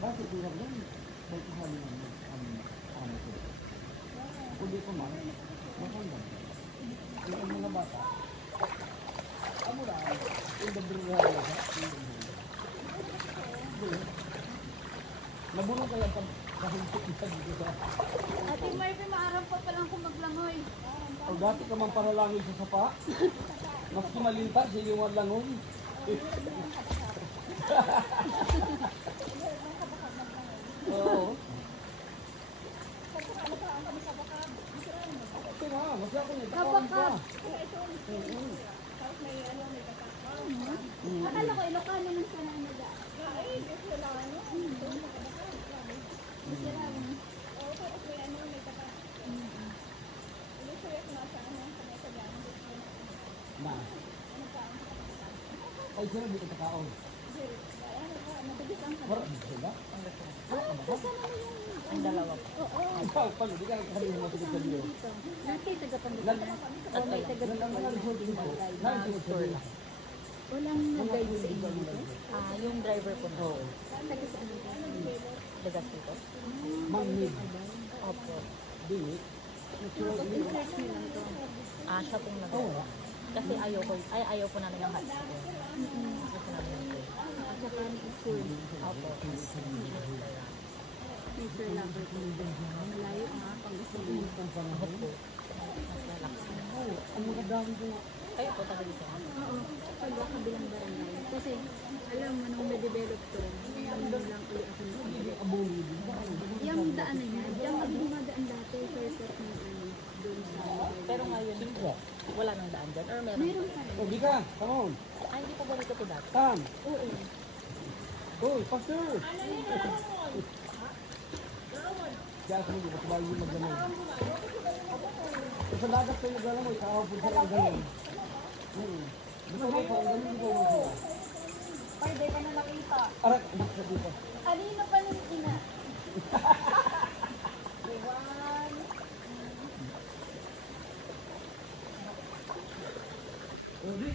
Bakit hirap yan? Bakit sabi naman ang ko? Kundi ko man, matandang. Yung mga bata, amo na, yung dabrura na sa nabulong kaya kahintip na dito sa... Ate Marvin, maaraw pa palang kung maglangoy. O dati ka man panalangin sa sapa, mas kumalintar sa iyong langon. Oo. Ito nga, mas ako niya. Kabakab. Mm. Akala ko Ilocano nung sana nila. Na. Ay, sila dito sa kaon. Wala, sila? Ang dalawa po. Ikaw, pala, di ka nagkakaroon ng masigit sa Diyo. Nati taga-Pangasinan. At may Nag-resort. walang nag-guide sa inyo dito? Yung driver po na. Oo. Taga saan ka? Dagas dito. Mangmid. Opo. Dili. Tapos in-search nyo lang ito. Siya pong nag Oo. Kasi ayaw po namin ng hot spot. Gusto namin ng cool. At saka ni-school. Opo. Nature lover po. Malayo nga, Pangasinan. Hot po. Mas relax. Oo. Ang mga dami ko. Kayo po taga dito. Oo, pag kabilang barangay. Kasi, alam mo, nung na-develop to, ngayon lang ulit ako na Abuli. yung daan na yan, yung kami dumadaan dati, shortcut ng ano, doon sa... Pero ngayon, wala nang daan dyan. Or meron? Meron pa rin. O, di ka. Come on. Hindi po ganito po dati. Come. Oo. Uy, pastor. Kaya ako hindi, mas bago yung maglamay. Sa dagat kayo maglamay, kahapon sa maglamay. Basta ko pa, ang galing ko mo sila. Ay, di pa na nakita. Aray, basta dito. Alino pa nung ina? Hindi,